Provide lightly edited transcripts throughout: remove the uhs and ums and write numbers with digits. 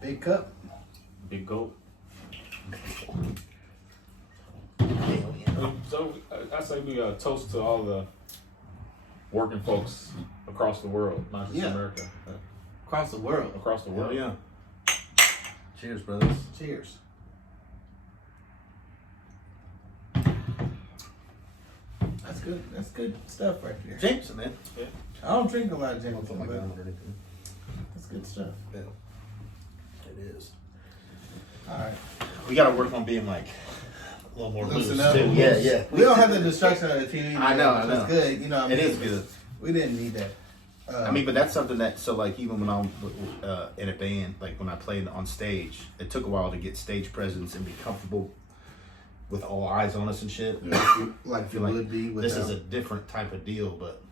Big cup. Big goat. Hell yeah. So I say we toast to all the working folks across the world, not just America. Across the world. Across the world. Yeah. Cheers, brothers. Cheers. That's good. That's good stuff right there. Jameson, man. Yeah. I don't drink a lot of Don't Jameson, put my but gun or anything. that's good stuff. Yeah. It is. All right. We gotta work on being like a little more loose Loosen up. too. Yeah, yeah. We don't have the distraction of the TV. I know, I which know. is good. You know, It is good. We didn't need that. I mean, but that's something that, so like even when I'm in a band, like when I played on stage, it took a while to get stage presence and be comfortable with all eyes on us and shit. like I feel you like would be with this is a different type of deal, but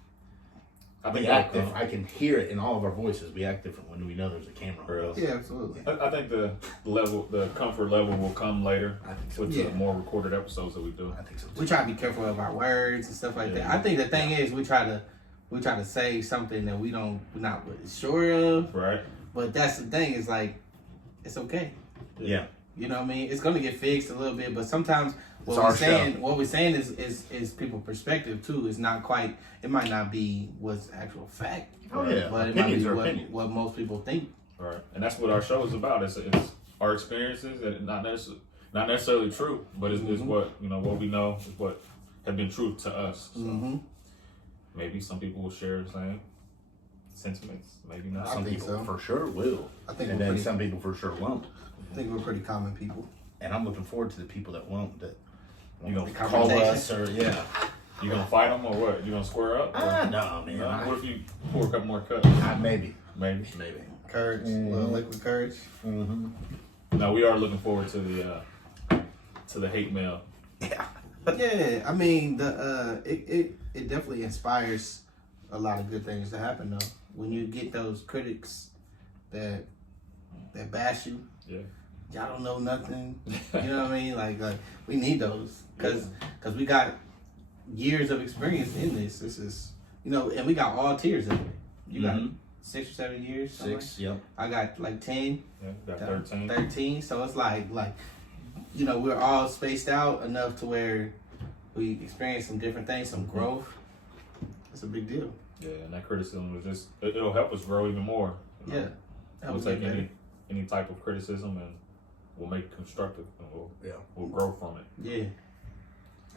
I we think act different. I can hear it in all of our voices. We act different when we know there's a camera on us. Yeah, absolutely. I think the comfort level will come later I think so. with Yeah. the more recorded episodes that we do. I think so too. We try to be careful of our words and stuff like that. Yeah. I think the thing is we try to say something that we're not really sure of. Right. But that's the thing, is like it's okay. Yeah. You know what I mean? It's gonna get fixed a little bit, but sometimes It's our what we're saying is people's perspective too. It's not quite, it might not be what's actual fact. Oh yeah. But it might Opinions be are opinions. what most people think. Right. And that's what our show is about. It's our experiences, and not necessarily true, but it's what what we know is what have been true to us. So maybe some people will share the same sentiments. Maybe not. Some think people so. for sure will. I think and we're then pretty- some people for sure won't. I think we're pretty common people. And I'm looking forward to the people that won't. That You the gonna call conversation. us or yeah. You gonna fight them or what? You gonna square up? Or, No, man. what if you pour a couple more cups? Maybe. Maybe. Courage, a little liquid courage. Mm-hmm. No, we are looking forward to the hate mail. Yeah. Yeah, I mean it definitely inspires a lot of good things to happen though. When you get those critics that bash you, Yeah. y'all don't know nothing. You know what I mean? Like we need those because we got years of experience in this. This is and we got all tiers of it. You got 6 or 7 years. somewhere? 6. Yep. I got like 10. Yeah, got 13. 13. So it's like we're all spaced out enough to where we experience some different things, some growth. It's a big deal. Yeah, and that criticism was just it'll help us grow even more. you know? Yeah. That We'll was take good, any type of criticism and we'll make it constructive and we'll grow from it. yeah.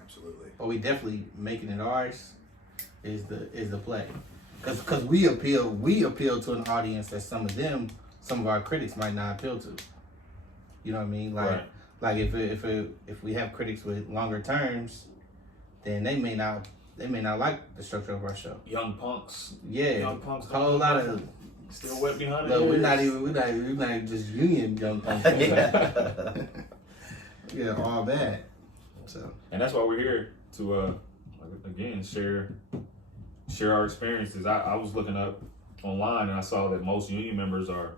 Absolutely. But we definitely making it ours is the play. Cause we appeal to an audience that some of our critics might not appeal to. You know what I mean? Like if we have critics with longer terms, then they may not like the structure of our show. Young punks. Yeah. Young punks. A whole lot of still wet behind look, the we're not just union young punks. Yeah, all bad. So And that's why we're here to again share our experiences. I was looking up online and I saw that most union members are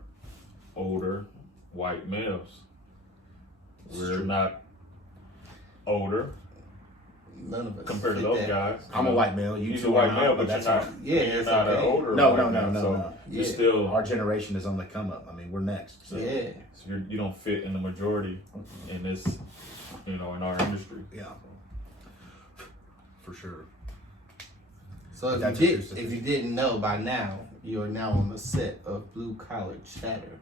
older white males. We're not older none of us compared to fit those that. guys. I'm a white male. You You're two a white are male, not, but that's you're not. fine. Yeah, you're it's not an okay. older. No, white no, male, no, so no. You're Yeah. still. Our generation is on the come up. I mean, we're next. So. Yeah. So you don't fit in the majority in this, in our industry. Yeah. For sure. So That's if you didn't know by now, you are now on the set of Blue Collar Chatter.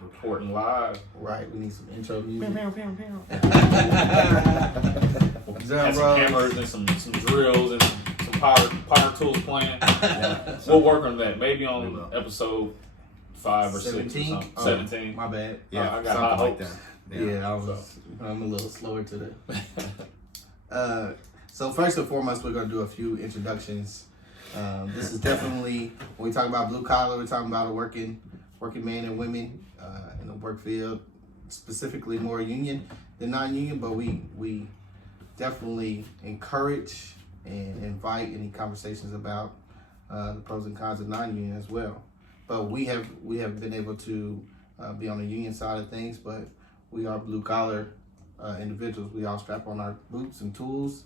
Reporting live. Right, we need some intro music. Have some hammers and some drills and some power tools playing. Yeah. We'll work on that. Maybe We on will. episode 5 or 6 or 17? something. Oh, 17. My bad. Yeah, I got high something like hopes. that. Yeah, I'm a little slower to the. So first and foremost, we're gonna do a few introductions. This is definitely when we talk about blue collar, we're talking about a working men and women in the work field, specifically more union than non-union. But we definitely encourage and invite any conversations about the pros and cons of non-union as well. But we have been able to be on the union side of things, but we are blue collar individuals. We all strap on our boots and tools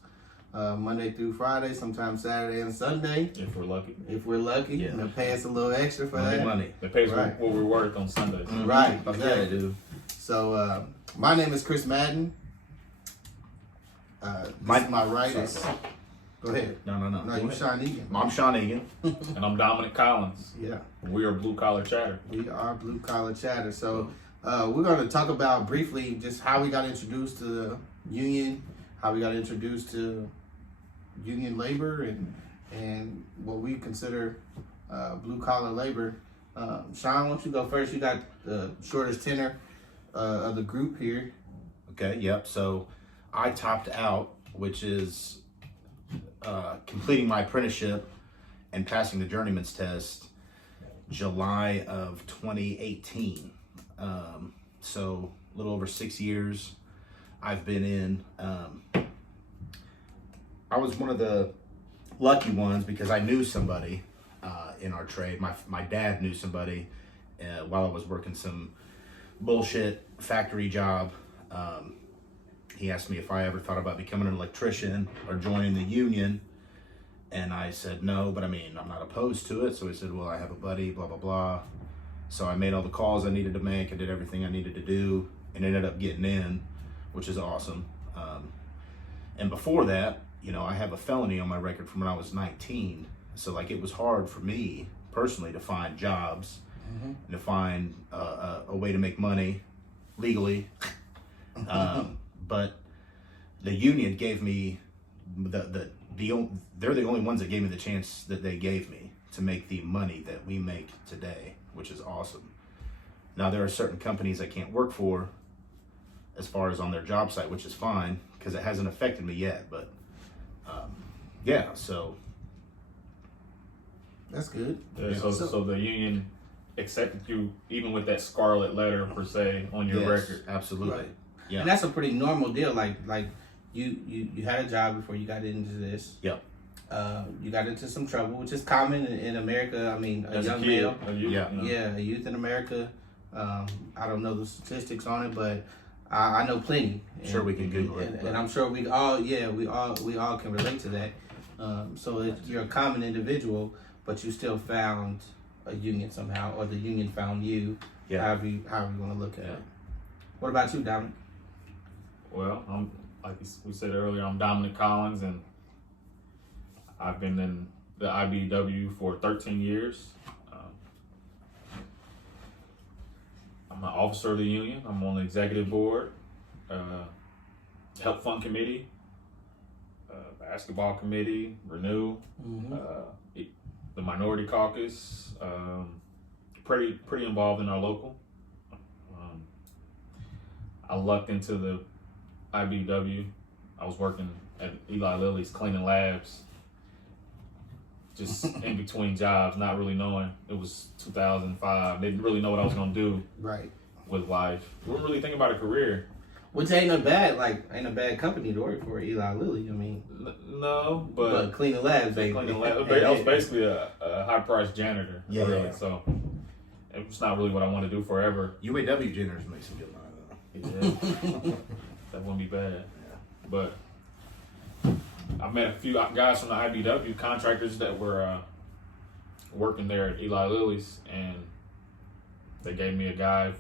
Monday through Friday, sometimes Saturday and Sunday. If we're lucky. If we're lucky, Yeah. and they'll pay us a little extra for that. Money. It pays Right. what we're worth on Sundays. Mhm. Right, Yeah, exactly. dude. So my name is Chris Madden. This is my right is. Go ahead. No. No, Go you ahead. Sean Egan. I'm Sean Egan. And I'm Dominic Collins. Yeah, We are Blue Collar Chatter. we are Blue Collar Chatter. So we're going to talk about briefly just how we got introduced to the union, how we got introduced to union labor, and what we consider blue collar labor. Sean, why don't you go first? You got the shortest tenure of the group here. Okay, yep. So I topped out, which is completing my apprenticeship and passing the journeyman's test July of 2018. So a little over 6 years I've been in. I was one of the lucky ones because I knew somebody in our trade. My dad knew somebody while I was working some bullshit factory job. He asked me if I ever thought about becoming an electrician or joining the union. And I said no, but I mean, I'm not opposed to it. So he said, well, I have a buddy, blah, blah, blah. So I made all the calls I needed to make. I did everything I needed to do and ended up getting in, which is awesome. And before that, you know, I have a felony on my record from when I was 19. So like it was hard for me personally to find jobs and to find a way to make money legally. But the union gave me they're the only ones that gave me the chance that they gave me to make the money that we make today, which is awesome. Now there are certain companies I can't work for as far as on their job site, which is fine because it hasn't affected me yet. But yeah, so That's good. Yeah, so the union accepted you even with that scarlet letter per se on your yes, record. absolutely. Right. Yeah. And that's a pretty normal deal. Like you had a job before you got into this. Yep. You got into some trouble, which is common in America. I mean, a As young a kid, male. Yeah. Yeah, a youth in America. I don't know the statistics on it, but I know plenty. Sure, we can Google it, and but- I'm sure we all can relate to that. So you're a common individual, but you still found a union somehow, or the union found you. Yeah. However you want to look at Yeah. it. What about you, Dominic? Well, I'm like we said earlier, I'm Dominic Collins, and I've been in the IBW for 13 years. I'm an officer of the union. I'm on the executive board, help fund committee, basketball committee, renew, the minority caucus. Pretty involved in our local. I lucked into the IBW. I was working at Eli Lilly's cleaning labs, just in between jobs, not really knowing. It was 2005. Didn't really know what I was gonna do Right. with life. Wasn't really thinking about a career. Which ain't a bad company to work for, Eli Lilly. I mean, No, but but cleaning labs, cleaning labs. I was basically a high-priced janitor. Yeah, really. yeah. So it's not really what I want to do forever. UAW janitors make some good money though. Yeah. That wouldn't be bad. But I met a few guys from the IBW, contractors that were working there at Eli Lilly's, and they gave me a guy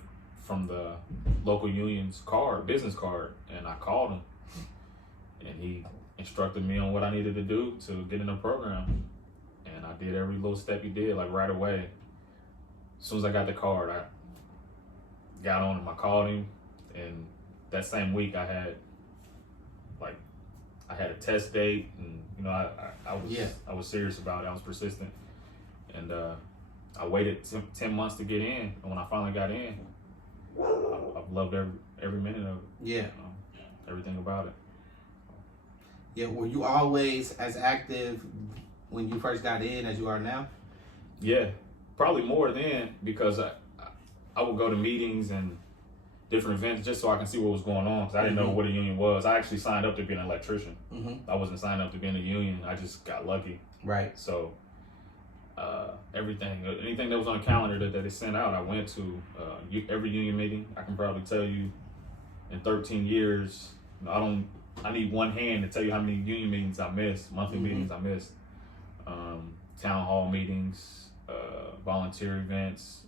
from the local union's business card, and I called him, and he instructed me on what I needed to do to get in the program, and I did every little step he did, like right away. As soon as I got the card, I got on him, I called him, and that same week I had a test date, and you know I was serious about it. I was persistent, and I waited 10 months to get in, and when I finally got in, I've loved every minute of it. Yeah. Everything about it. Yeah. Were you always as active when you first got in as you are now? Yeah, probably more then, because I would go to meetings and different events just so I can see what was going on, because I didn't know what a union was. I actually signed up to be an electrician. I wasn't signed up to be in a union. I just got lucky. Right. So anything that was on the calendar that they sent out, I went to. Every union meeting, I can probably tell you, in 13 years, I don't I need one hand to tell you how many union meetings I missed, monthly meetings I missed, town hall meetings, volunteer events,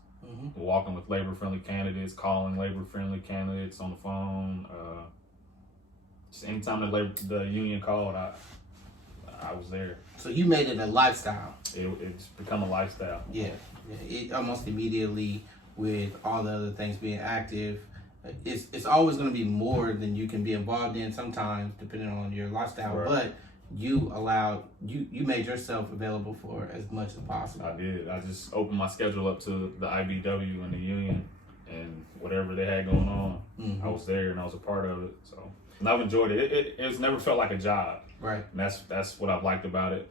walking with labor-friendly candidates, calling labor-friendly candidates on the phone. Just anytime the union called, I was there. So you made it a lifestyle. It's become a lifestyle. Yeah. It almost immediately, with all the other things being active, it's always going to be more than you can be involved in sometimes, depending on your lifestyle. Right. But you made yourself available for as much as possible. I did. I just opened my schedule up to the IBW and the union, and whatever they had going on, I was there and I was a part of it. So, and I've enjoyed it. It's never felt like a job. Right. And that's what I've liked about it.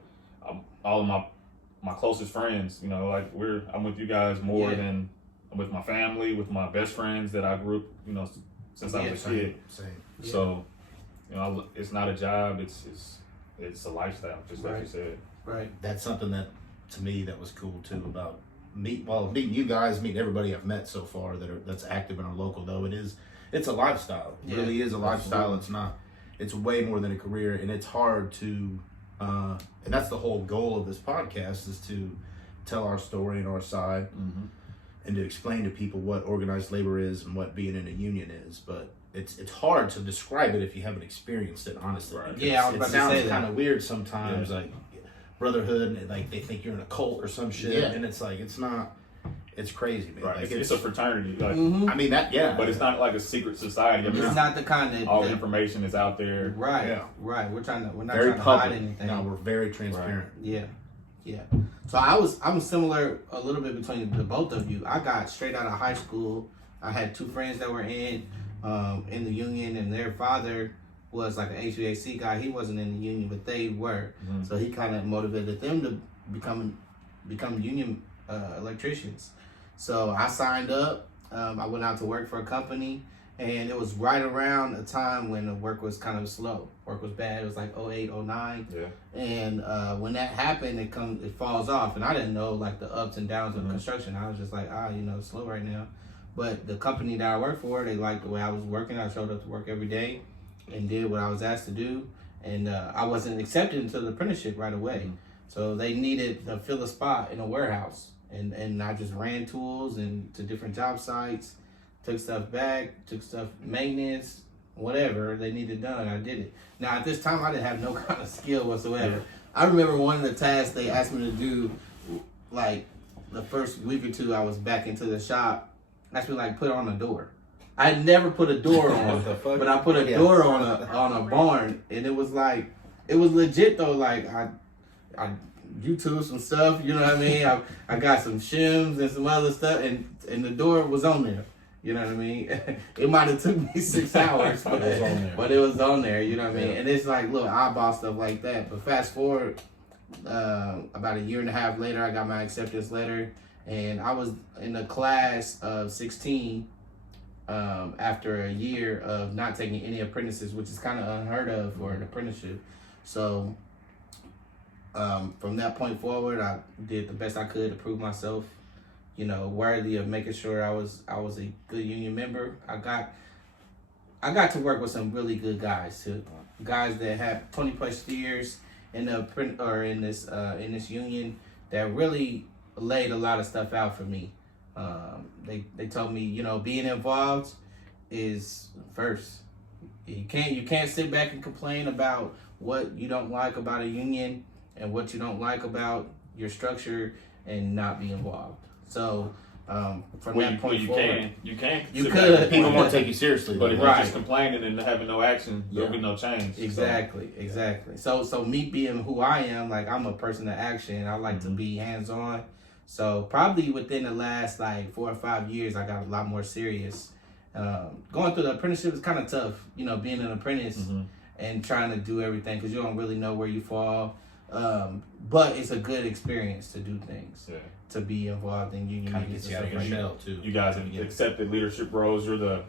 All of my closest friends, you know, like I'm with you guys more than I'm with my family, with my best friends that I grew up, you know, since I was a kid. Same. Yeah. So, you know, it's not a job. It's a lifestyle, just like you said. Right. That's something that, to me, that was cool too about meeting you guys, meeting everybody I've met so far that's active in our local. Though it's a lifestyle. It really is a lifestyle. Absolutely. It's way more than a career, and it's hard to. And that's the whole goal of this podcast, is to tell our story and our side, and to explain to people what organized labor is and what being in a union is. But it's hard to describe it if you haven't experienced it, honestly. Right. Yeah, I was about to say that. It sounds kind of weird sometimes, like brotherhood, and like they think you're in a cult or some shit, and it's like it's not. It's crazy, man. Right. Like, It's a fraternity. Like, I mean that, but it's not like a secret society. I mean, It's not the kind of all the information is out there. Right. Yeah. Right. We're not very trying to public. hide anything. No, we're very transparent. Yeah. So I'm similar a little bit between the both of you. I got straight out of high school. I had two friends that were in the union, and their father was like an HVAC guy. He wasn't in the union, but they were. So he kind of motivated them to become union electricians. So I signed up. I went out to work for a company, and it was right around a time when the work was kind of slow. Work was bad. It was like 08, 09. Yeah. And when that happened, it falls off. And I didn't know like the ups and downs of construction. I was just like, it's slow right now. But the company that I worked for, they liked the way I was working. I showed up to work every day and did what I was asked to do. And I wasn't accepted into the apprenticeship right away. So they needed to fill a spot in a warehouse. And I just ran tools and to different job sites, took stuff back, took stuff maintenance, whatever they needed done, I did it. Now at this time I didn't have no kind of skill whatsoever. I remember one of the tasks they asked me to do, like the first week or two I was back into the shop, asked me like put on a door. I had never put a door on, but I put a door on a barn, and it was legit though. Like I YouTube some stuff, you know what I mean? I got some shims and some other stuff, and the door was on there. You know what I mean? It might have took me 6 hours, but it was on there, you know what I mean? And it's like little eyeball stuff like that. But fast forward, about a year and a half later, I got my acceptance letter, and I was in the class of 16 after a year of not taking any apprentices, which is kind of unheard of for an apprenticeship. So from that point forward, I did the best I could to prove myself, worthy of making sure I was a good union member. I got to work with some really good guys too, guys that have 20 plus years in this union that really laid a lot of stuff out for me. They told me, being involved is first. You can't sit back and complain about what you don't like about a union and what you don't like about your structure and not be involved. So from that point forward, you can. People won't take you seriously. But if you're just complaining and having no action, there'll be no change. Exactly. So me being who I am, like I'm a person of action. I like to be hands on. So probably within the last like 4 or 5 years, I got a lot more serious. Going through the apprenticeship is kind of tough, being an apprentice and trying to do everything because you don't really know where you fall. But it's a good experience to do things, to be involved in union meetings. You guys have accepted leadership roles. You're the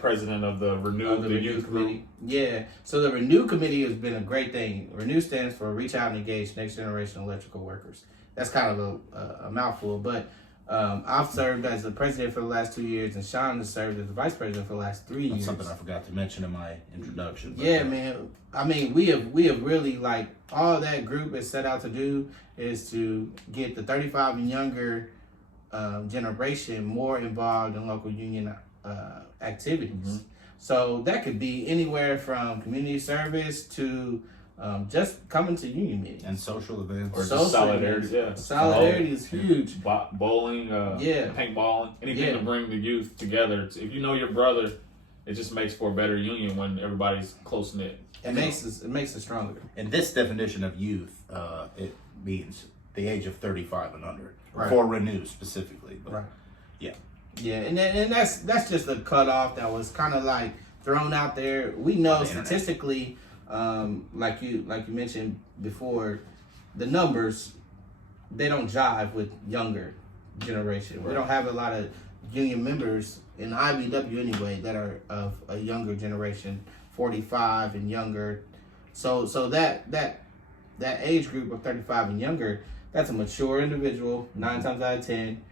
president of the Renew Committee. Yeah. So the Renew Committee has been a great thing. Renew stands for Reach Out and Engage Next Generation Electrical Workers. That's kind of a mouthful, but I've served as the president for the last 2 years, and Sean has served as the vice president for the last 3 years. That's something I forgot to mention in my introduction. Yeah, man. I mean, we have really, like, all that group is set out to do is to get the 35 and younger generation more involved in local union activities. Mm-hmm. So that could be anywhere from community service to just coming to union meetings and social events, or just solidarity. Yeah, solidarity is huge. Bowling, paintballing, anything to bring the youth together. If you know your brother, it just makes for a better union when everybody's close knit. It makes it stronger. And this definition of youth, it means the age of 35 and under, right. For Renew specifically. But right. Yeah. Yeah, and that's just a cutoff that was kind of like thrown out there. We know statistically, like you mentioned before, the numbers, they don't jive with younger generation. Right. We don't have a lot of union members in IBW anyway that are of a younger generation, 45 and younger. So that age group of 35 and younger, that's a mature individual, 9 times out of 10.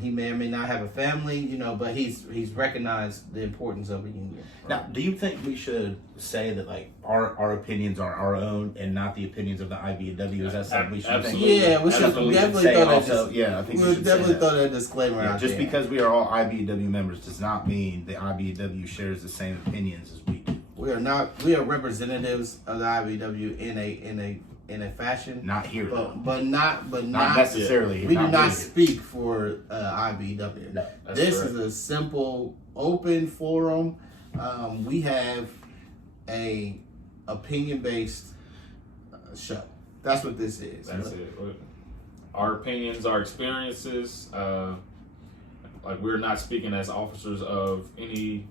He may or may not have a family, but he's recognized the importance of a union. Now, do you think we should say that like our opinions are our own and not the opinions of the IBW? Is that something we should think? Yeah, we should definitely throw that. I think we should definitely throw that disclaimer out just there. because we are all IBW members does not mean the IBW shares the same opinions as we do. We are not. We are representatives of the IBW in a fashion. Not here, but not necessarily. Yeah. We do not speak for IBW. No, this is a simple, open forum. We have a opinion-based show. That's what this is. That's it. Our opinions, our experiences. Like we're not speaking as officers of anything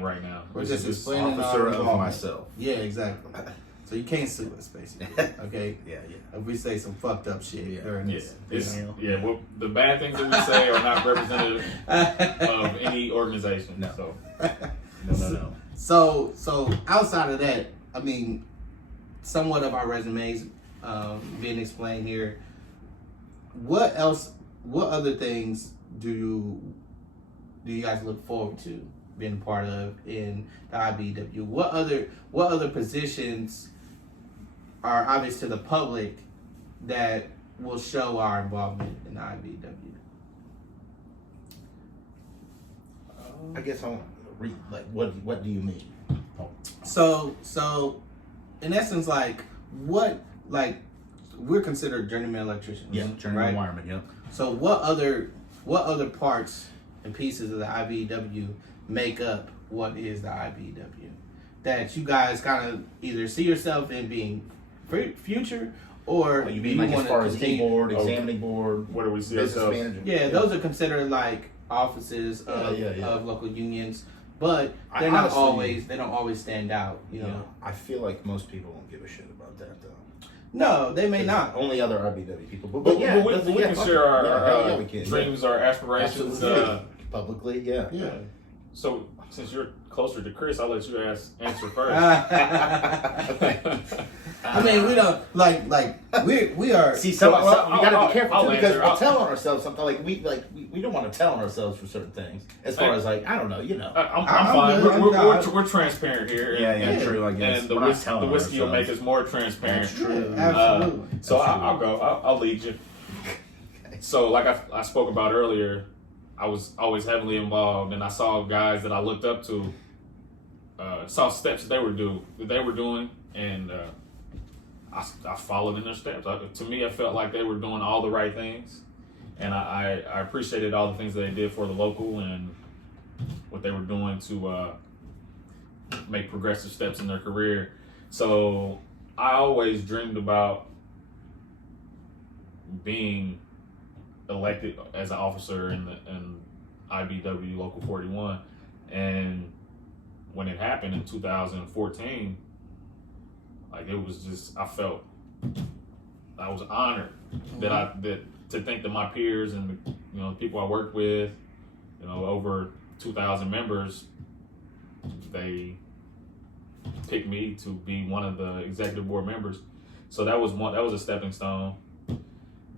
right now. We're just explaining officer of myself. Yeah, exactly. So you can't sue us, basically. Okay? Yeah. If we say some fucked up shit during this. Well, the bad things that we say are not representative of any organization. No. So, So outside of that, I mean, somewhat of our resumes being explained here. What other things do you guys look forward to being part of in the IBW? What other positions are obvious to the public that will show our involvement in the IBW? I guess I'll read. Like, what do you mean? So in essence, we're considered journeyman electricians. Yeah, journeyman wireman. Yeah. So what other parts and pieces of the IBW make up what is the IBW that you guys kind of either see yourself in being future, or you mean like as far as board, examining board, what do we see business ourselves? manager? Yeah, those are considered like offices of local unions, but they're not always. They don't always stand out. You know. I feel like most people won't give a shit about that though. No, they may not. Only other IBW people, but we can share our dreams, our aspirations publicly. Yeah. So since you're closer to Chris, I'll let you answer first. I mean, we don't we are. See, we got to be careful because we'll tell on ourselves something we don't want to tell on ourselves for certain things. As far as I don't know, I'm fine. We're transparent here. Yeah, true. I guess. And the whiskey will make us more transparent. That's true. Absolutely. So I'll go. I'll lead you. So like I spoke about earlier, I was always heavily involved, and I saw guys that I looked up to. Saw steps that they were doing, and I followed in their steps. To me, I felt like they were doing all the right things, and I appreciated all the things that they did for the local and what they were doing to make progressive steps in their career. So I always dreamed about being elected as an officer in IBW Local 41, and when it happened in 2014, like it was just, I felt I was honored that to think that my peers and the people I worked with, over 2,000 members, they picked me to be one of the executive board members. So that was a stepping stone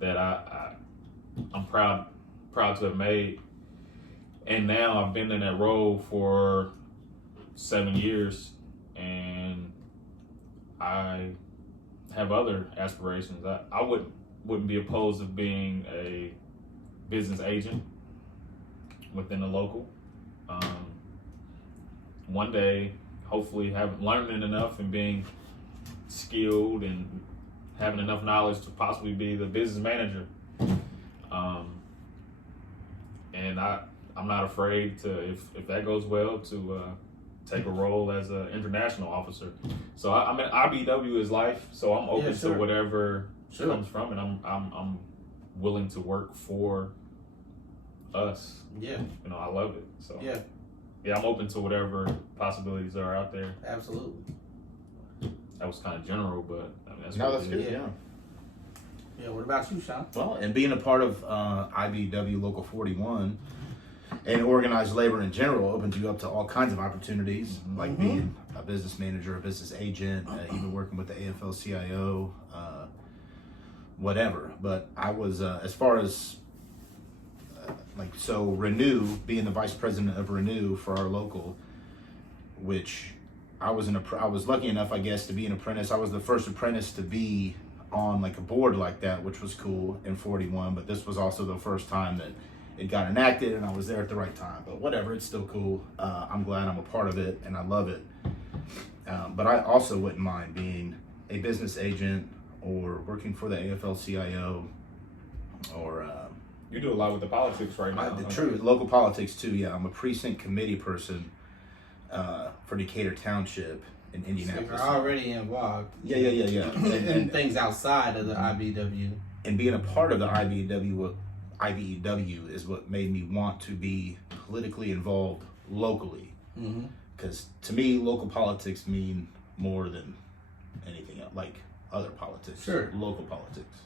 that I'm proud to have made. And now I've been in that role for 7 years, and I have other aspirations. I wouldn't be opposed to being a business agent within the local. One day, hopefully, learning enough and being skilled and having enough knowledge to possibly be the business manager. And I'm not afraid to, if that goes well, to take a role as an international officer. So I mean, IBW is life. So I'm open to whatever comes from it. I'm willing to work for us. Yeah. You know, I love it. So yeah, I'm open to whatever possibilities are out there. Absolutely. That was kind of general, but I mean, that's good. Yeah. Yeah. What about you, Sean? Well, and being a part of IBW Local 41 and organized labor in general opens you up to all kinds of opportunities, like being a business manager, a business agent, even working with the AFL-CIO, whatever. But I was, as far as so Renew, being the vice president of Renew for our local, which I was lucky enough, I guess, to be an apprentice. I was the first apprentice to be on like a board like that, which was cool in 41. But this was also the first time that it got enacted, and I was there at the right time. But whatever, it's still cool. I'm glad I'm a part of it, and I love it. But I also wouldn't mind being a business agent or working for the AFL-CIO or. You do a lot with the politics right now. True, local politics too. Yeah, I'm a precinct committee person for Decatur Township in Indianapolis. So you're already involved. Yeah. and things outside of the IBW. And being a part of the IBEW is what made me want to be politically involved locally. Because to me, local politics mean more than anything else, like other politics. Sure. Local politics.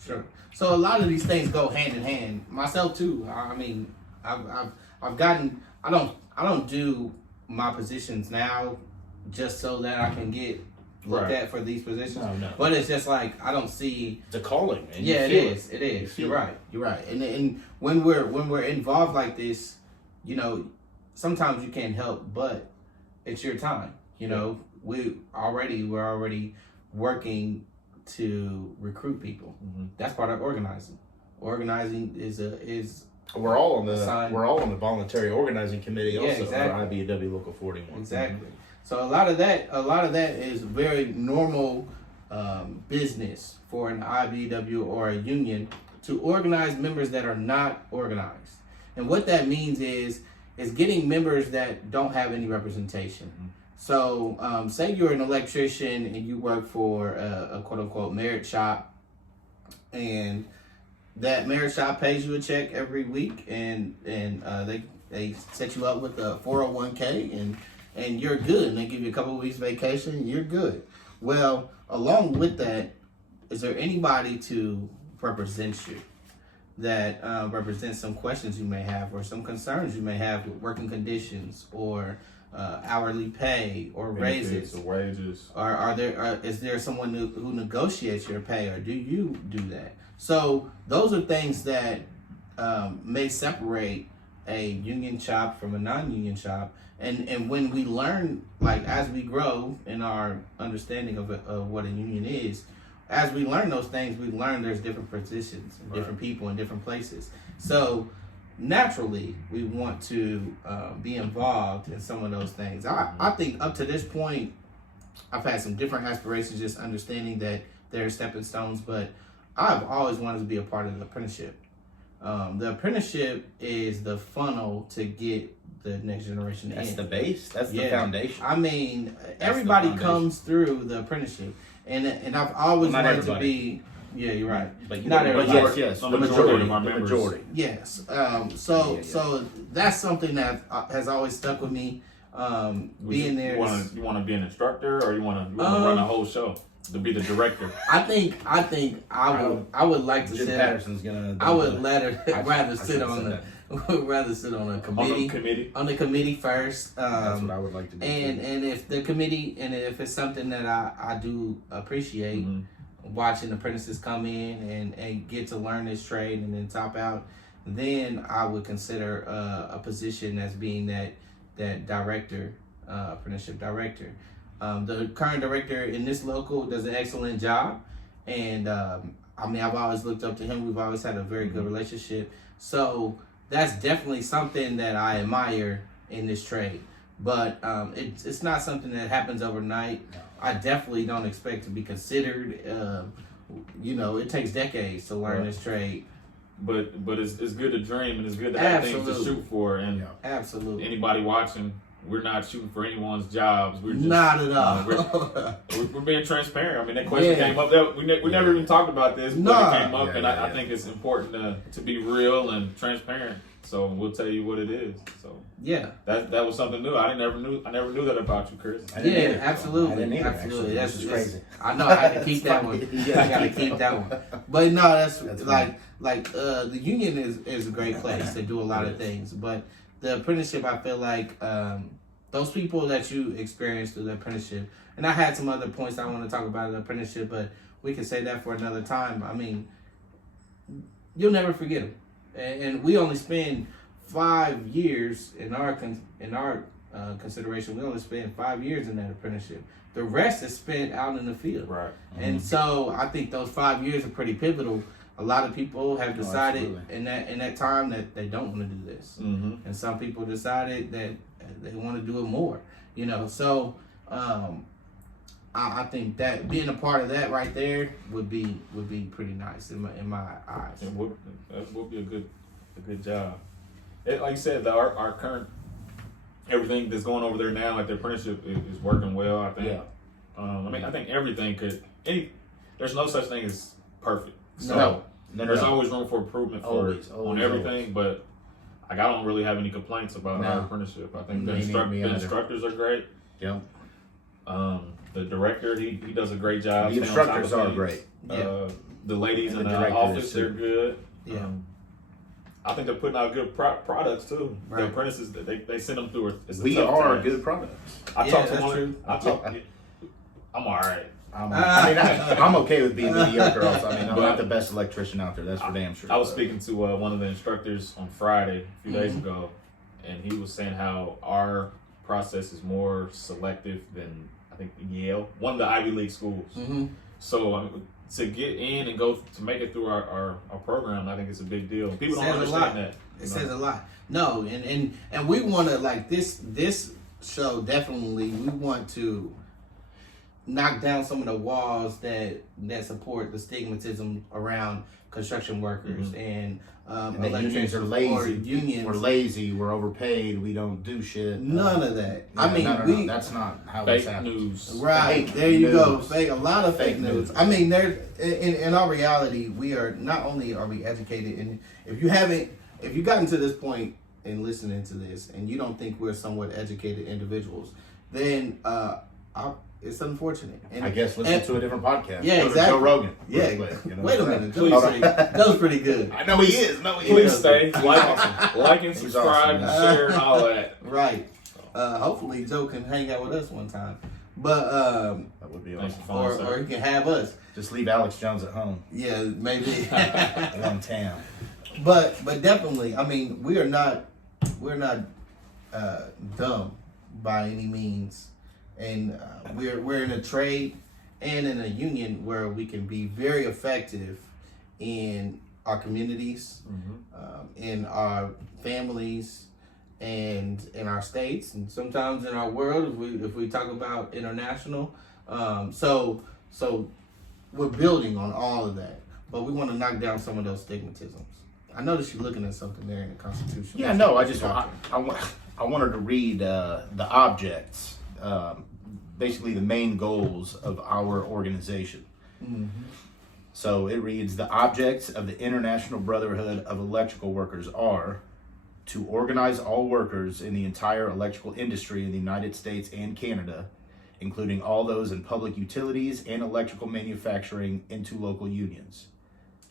Sure. So a lot of these things go hand in hand. Myself too. I mean, I've gotten. I don't do my positions now just so that I can get looked at for these positions. No. But it's just like I don't see. It's a calling. And yeah, it is. It is. You're right. You're right. And when we're involved like this, you know, sometimes you can't help but it's your time. You know, we're already working to recruit people. That's part of organizing. Organizing is we're all on the voluntary organizing committee also for IBW Local 41. Exactly. So a lot of that is very normal business for an IBW or a union to organize members that are not organized. And what that means is getting members that don't have any representation. So say you're an electrician and you work for a quote unquote merit shop, and that merit shop pays you a check every week, and they set you up with a 401k and you're good, and they give you a couple of weeks vacation and you're good. Well, along with that, is there anybody to represent you that represents some questions you may have or some concerns you may have with working conditions or hourly pay or raises or wages, or is there someone who negotiates your pay, or do you do that? So those are things that may separate a union shop from a non-union shop, and when we learn, like as we grow in our understanding of what a union is, as we learn those things, we learn there's different positions and different people in different places. So naturally, we want to be involved in some of those things. I think up to this point, I've had some different aspirations, just understanding that they're stepping stones, but I've always wanted to be a part of the apprenticeship. The apprenticeship is the funnel to get the next generation in. That's the base. That's the foundation. I mean, everybody comes through the apprenticeship, and I've always wanted to be. Yeah, you're right. But not everybody. Yes, the majority of our members. Yes. So that's something that has always stuck with me. Being there. You want to be an instructor, or you want to run a whole show? To be the director. I think I would like to Jim sit. Patterson's gonna. I would rather sit on a committee. On the committee first. That's what I would like to do. And if the committee, and if it's something that I do appreciate, watching apprentices come in and get to learn this trade and then top out, then I would consider a position as being that director, apprenticeship director. The current director in this local does an excellent job, and I've always looked up to him. We've always had a very good relationship. So that's definitely something that I admire in this trade. But it's not something that happens overnight. I definitely don't expect to be considered. It takes decades to learn this trade. But it's good to dream, and it's good to have things to shoot for. And absolutely, anybody watching, we're not shooting for anyone's jobs. We're just, not at all. We're being transparent. I mean, that question came up. We never even talked about this, but it came up, and I think it's important to be real and transparent. So we'll tell you what it is. So that was something new. I never knew that about you, Chris. Absolutely. I didn't either, Absolutely. That's crazy. I know. I had to keep that one. I got to keep that one. But no, that's like the union is a great place to do a lot of things. But the apprenticeship, I feel like those people that you experience through the apprenticeship, and I had some other points I want to talk about the apprenticeship, but we can say that for another time. I mean, you'll never forget them. And we only spend 5 years in our consideration. We only spend 5 years in that apprenticeship. The rest is spent out in the field. Right. And so I think those 5 years are pretty pivotal. A lot of people have decided in that time that they don't want to do this, and some people decided that they want to do it more. So I think that being a part of that right there would be pretty nice in my eyes. It would be a good job. Like you said, our current everything that's going over there now at the apprenticeship is working well. I think. Yeah. I think everything could. There's no such thing as perfect. So there's always room for improvement on everything, but I don't really have any complaints about our apprenticeship. I think the instructors are great. Yeah. The director, he does a great job. The instructors are great. The ladies in the office, they're good. Yeah. I think they're putting out good products too. Right. The apprentices, they send them through. We are good products. I talked to one. I'm all right. I'm okay with being mediocre. Also, I'm not the best electrician out there. That's for damn sure. I was speaking to one of the instructors on Friday, a few days ago, and he was saying how our process is more selective than I think Yale, one of the Ivy League schools. So to get in and go to make it through our program, I think it's a big deal. People don't understand that. It says a lot. No, and we want to this show definitely. We want to knock down some of the walls that support the stigmatism around construction workers and the unions are lazy. We're lazy. We're overpaid. We don't do shit. None of that. No, that's not how fake this happens. News. Right there, you go. A lot of fake news. I mean, there in our reality, we are not only are we educated, and if you gotten to this point in listening to this, and you don't think we're somewhat educated individuals, then it's unfortunate. And I guess listen to a different podcast. Yeah, exactly. Joe Rogan. Yeah. Wait a minute. Joe's pretty good. I know he is. Please stay. Like and subscribe and share and all that. Right. Hopefully Joe can hang out with us one time. But that would be awesome. Or he can have us. Just leave Alex Jones at home. Yeah, maybe. One town. But definitely, I mean, we're not dumb by any means. And we're in a trade and in a union where we can be very effective in our communities, in our families, and in our states, and sometimes in our world if we talk about international. So we're building on all of that, but we want to knock down some of those stigmatisms. I noticed you're looking at something there in the Constitution. Yeah, no, I wanted to read the objects. Basically the main goals of our organization. So it reads, the objects of the International Brotherhood of Electrical Workers are to organize all workers in the entire electrical industry in the United States and Canada, including all those in public utilities and electrical manufacturing, into local unions,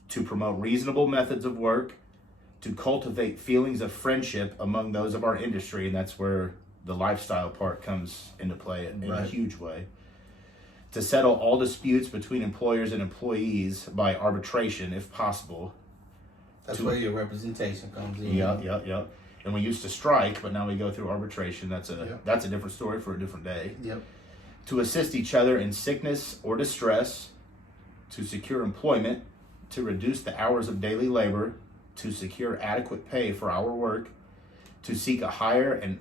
to promote reasonable methods of work, to cultivate feelings of friendship among those of our industry, and that's where the lifestyle part comes into play in a huge way. to settle all disputes between employers and employees by arbitration, if possible. That's where your representation comes in. Yep. And we used to strike, but now we go through arbitration. That's a Yep. that's a different story for a different day. Yep. To assist each other in sickness or distress, to secure employment, to reduce the hours of daily labor, to secure adequate pay for our work, to seek a higher and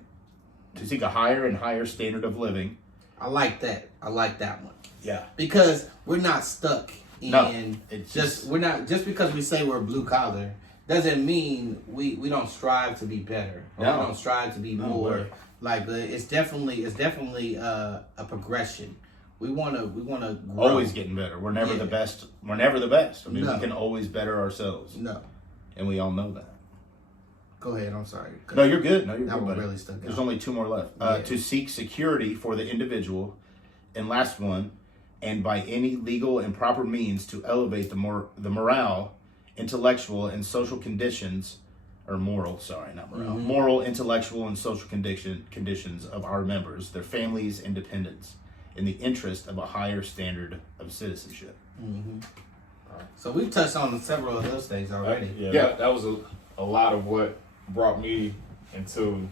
higher standard of living. I like that. I like that one. Yeah. Because we're not stuck in it's we're not just because we say we're blue collar doesn't mean we don't strive to be better or No. we don't strive to be No more. way. Like it's definitely a progression. We wanna grow. always getting better. We're never Yeah. the best. We're never the best. I mean, No. we can always better ourselves, No. and we all know that. Go ahead, I'm sorry. No, you're good. No, you're That good, one buddy. really stuck out. There's only two more left. Yeah. To seek security for the individual, and last one, and by any legal and proper means to elevate the morale, intellectual, and social conditions, or moral, sorry, not morale, Mm-hmm. moral, intellectual, and social conditions of our members, their families, and dependents, in the interest of a higher standard of citizenship. Mm-hmm. So we've touched on several of those things already. Yeah. That was a lot of what brought me into,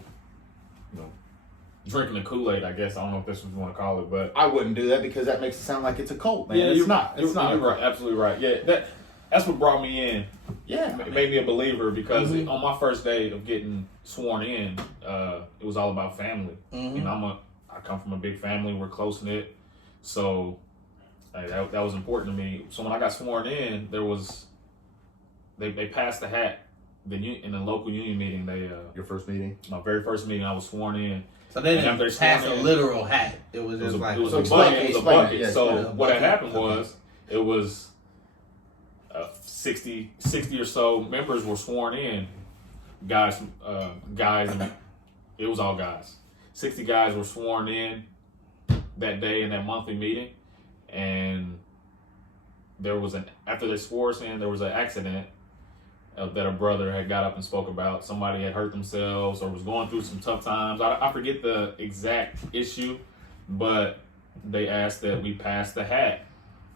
drinking the Kool-Aid, I guess. I don't know if that's what you want to call it, but I wouldn't do that because that makes it sound like it's a cult, man. yeah, It's not. It's not. You're right, absolutely right. Yeah, that's what brought me in. Yeah. It made me a believer because Mhm. on my first day of getting sworn in, it was all about family. Mhm. I come from a big family. We're close knit, so that was important to me. So when I got sworn in, they passed the hat. In the local union meeting, Your first meeting? my very first meeting, I was sworn in. So they And after didn't pass sworn a in- literal hat. It was just like it was a explain bucket. it, It was a explain it, bucket. yeah, So explain it. what had Bucket. happened was it was 60 or so members were sworn in. Guys, and it was all guys. 60 guys were sworn in that day in that monthly meeting, and after they swore us in, there was an accident that a brother had got up and spoke about. Somebody had hurt themselves or was going through some tough times. I forget the exact issue, but they asked that we pass the hat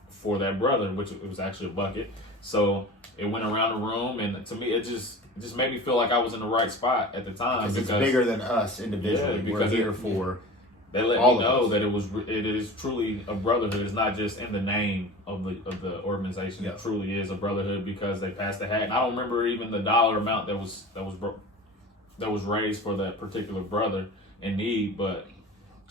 for that brother, which it was actually a bucket. So it went around the room, and to me, it just made me feel like I was in the right spot at the time. Because it's bigger than us individually. Yeah, We're because here for They let all me of know us. that it is truly a brotherhood. It's not just in the name of the organization. Yeah. It truly is a brotherhood because they passed the hat. And I don't remember even the dollar amount that was raised for that particular brother in need, but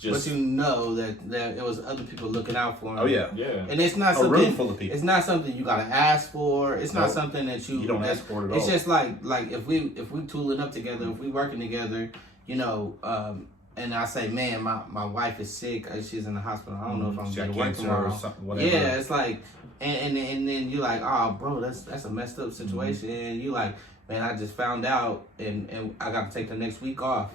but you know that it was other people looking out for him. Oh yeah. yeah. And it's not A room something. full of people. It's not something you gotta ask for. It's not Nope. something that You don't ask for it at It's all. just like if we tooling up together, if we working together, and I say, man, my wife is sick. She's in the hospital. I don't know if I'm She gonna got work cancer tomorrow. or something, whatever. Yeah, it's like, and then you're like, oh, bro, that's a messed up situation. And you like, man, I just found out, and I got to take the next week off.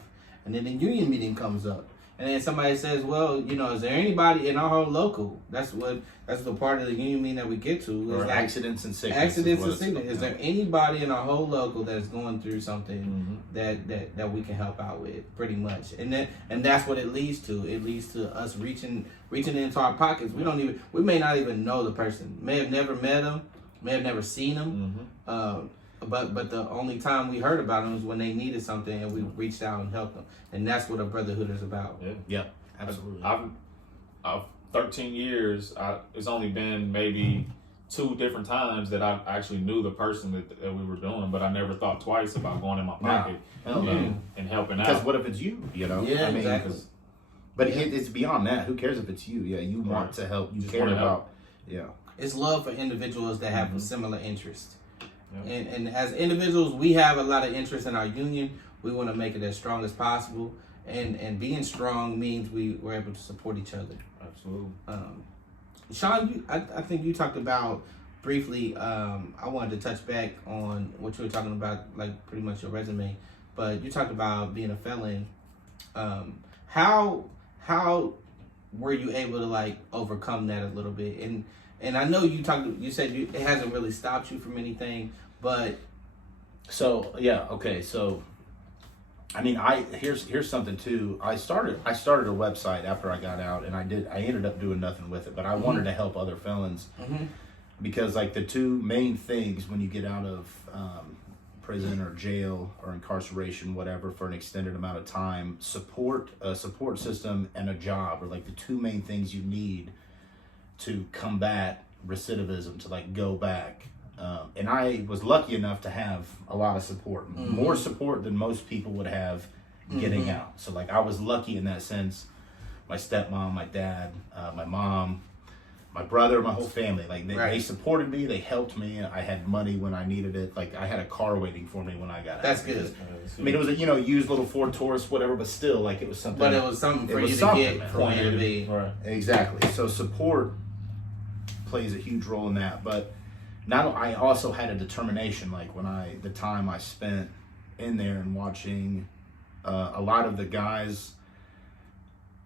And then the union meeting comes up, and then somebody says, well, is there anybody in our whole local? That's the part of the union meeting that we get to. Or Is like accidents and sickness. accidents what and sickness. Is there anybody in our whole local that's going through something that we can help out with, pretty much? And that's what it leads to. It leads to us reaching into our pockets. We may not even know the person. May have never met them. May have never seen them. But the only time we heard about them was when they needed something, and we reached out and helped them. And that's what a brotherhood is about. Yeah, absolutely. I've 13 years. It's only been maybe 2 different times that I actually knew the person that we were doing, but I never thought twice about going in my pocket Hell no. and helping out. Because what if it's you? Yeah, I mean, exactly. But it's beyond that. Who cares if it's you? Yeah, you want Right. to help. You Just care wanna about. help. Yeah. It's love for individuals that have a similar interest. Yeah. And as individuals, we have a lot of interest in our union. We want to make it as strong as possible. And being strong means we're able to support each other. Absolutely. Sean, I think you talked about briefly, I wanted to touch back on what you were talking about, like pretty much your resume. But you talked about being a felon. How were you able to like overcome that a little bit? And I know you said it hasn't really stopped you from anything, but So yeah, okay. So I mean, here's something too. I started a website after I got out, and I ended up doing nothing with it. But I wanted to help other felons because like the two main things when you get out of prison or jail or incarceration, whatever, for an extended amount of time, a support system and a job are like the two main things you need to combat recidivism, to like go back. And I was lucky enough to have a lot of support, more support than most people would have getting out. So like I was lucky in that sense. My stepmom, my dad, my mom, my brother, my whole family, like they supported me. They helped me. I had money when I needed it. Like I had a car waiting for me when I got out. That's good. I mean, it was a used little Ford Taurus, whatever, but still, like it was something. But it was something for you to get from A to B. Right. Exactly. So support plays a huge role in that. But I also had a determination. Like the time I spent in there and watching a lot of the guys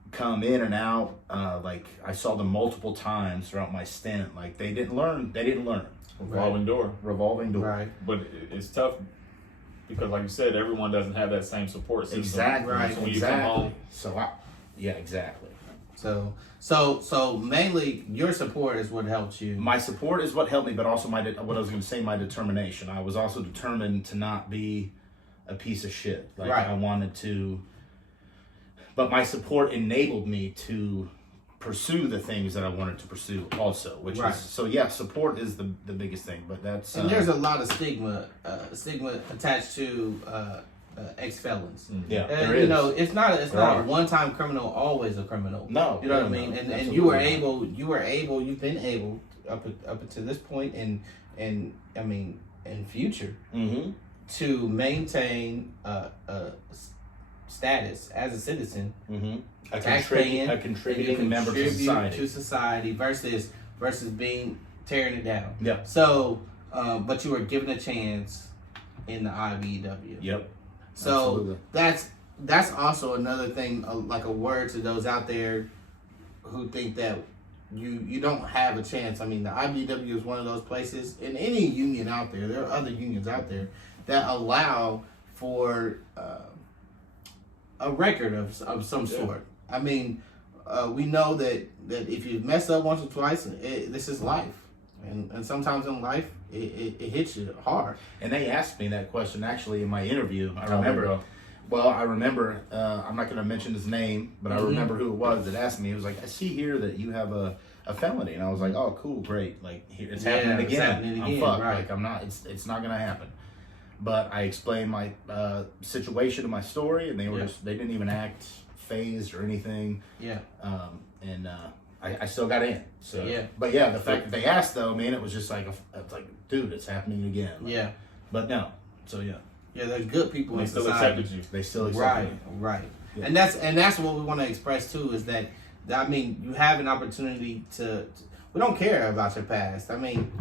come in and out, like I saw them multiple times throughout my stint. Like they didn't learn. Revolving door. Right. But it's tough because, like you said, everyone doesn't have that same support system. Exactly. Right. So when you come home, exactly. So mainly your support is what helped you. My support is what helped me, but also what I was going to say, my determination. I was also determined to not be a piece of shit. Like I wanted to. But my support enabled me to pursue the things that I wanted to pursue also, which is, so yeah, support is the biggest thing, but that's... And there's a lot of stigma attached to ex-felons. Yeah, there is. You know, it's not a one-time criminal, always a criminal. No. You know what I mean? And you've been able up until this point and I mean, in future, to maintain status as a citizen, a contributing member to society, versus being tearing it down. Yeah. So, but you were given a chance in the IBEW. Yep. So that's also another thing, like a word to those out there who think that you don't have a chance. I mean, the IBEW is one of those places. In any union out there, there are other unions out there that allow for a record of some sort. I mean, we know that if you mess up once or twice, this is life, and sometimes in life it hits you hard. And they asked me that question actually in my interview. I remember. Well, I remember. I'm not going to mention his name, but I remember who it was that asked me. It was like, I see here that you have a felony, and I was like, oh, cool, great. Like it's happening again. I'm fucked. Right. Like I'm not. It's not going to happen. But I explained my situation and my story, and they were they didn't even act phased or anything. Yeah. And I still got in. So yeah. But yeah, the fact that they asked though, man, it was just like it's like, dude, it's happening again. Like, yeah. But no. So yeah. Yeah, they're good people they in still society. accepted you. They still accept you. Right. Yeah. And that's what we want to express too, is that I mean, you have an opportunity to we don't care about your past. I mean,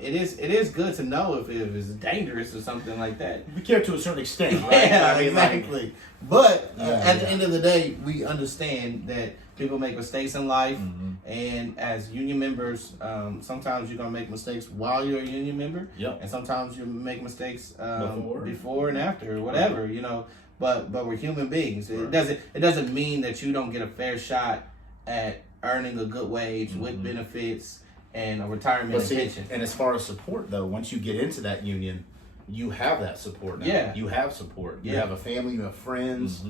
it is good to know if it's dangerous or something like that. We care to a certain extent, right? Yeah, I mean, exactly. But at the end of the day, we understand that people make mistakes in life, and as union members, sometimes you're gonna make mistakes while you're a union member, and sometimes you make mistakes before and after, or whatever, you know. But we're human beings. It doesn't mean that you don't get a fair shot at earning a good wage with benefits and a retirement pension. And as far as support though, once you get into that union, you have that support now. Yeah. You have support. You have a family, you have friends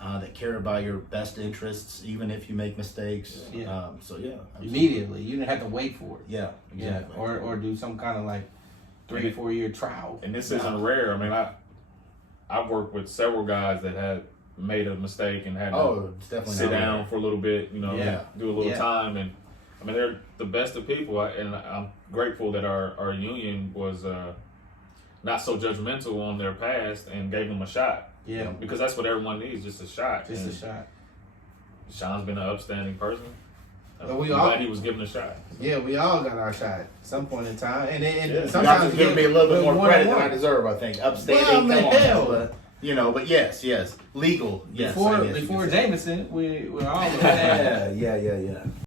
that care about your best interests, even if you make mistakes. Yeah. So yeah. Absolutely. Immediately. You didn't have to wait for it. Yeah, exactly. Yeah. Or do some kind of like 3 or 4 year trial. And this isn't rare. I mean, I've worked with several guys that had made a mistake and had to sit down for a little bit, you know, do a little time. And I mean, they're the best of people, and I'm grateful that our union was not so judgmental on their past and gave them a shot. Yeah. You know, because that's what everyone needs, just a shot. Just a shot. Sean's been an upstanding person. But I'm glad he was given a shot. Yeah, we all got our shot at some point in time. And sometimes you give me a little bit more credit than I deserve, I think. Upstanding, hell. You know, but yes, legal. Yes, before Jameson, we're all yeah.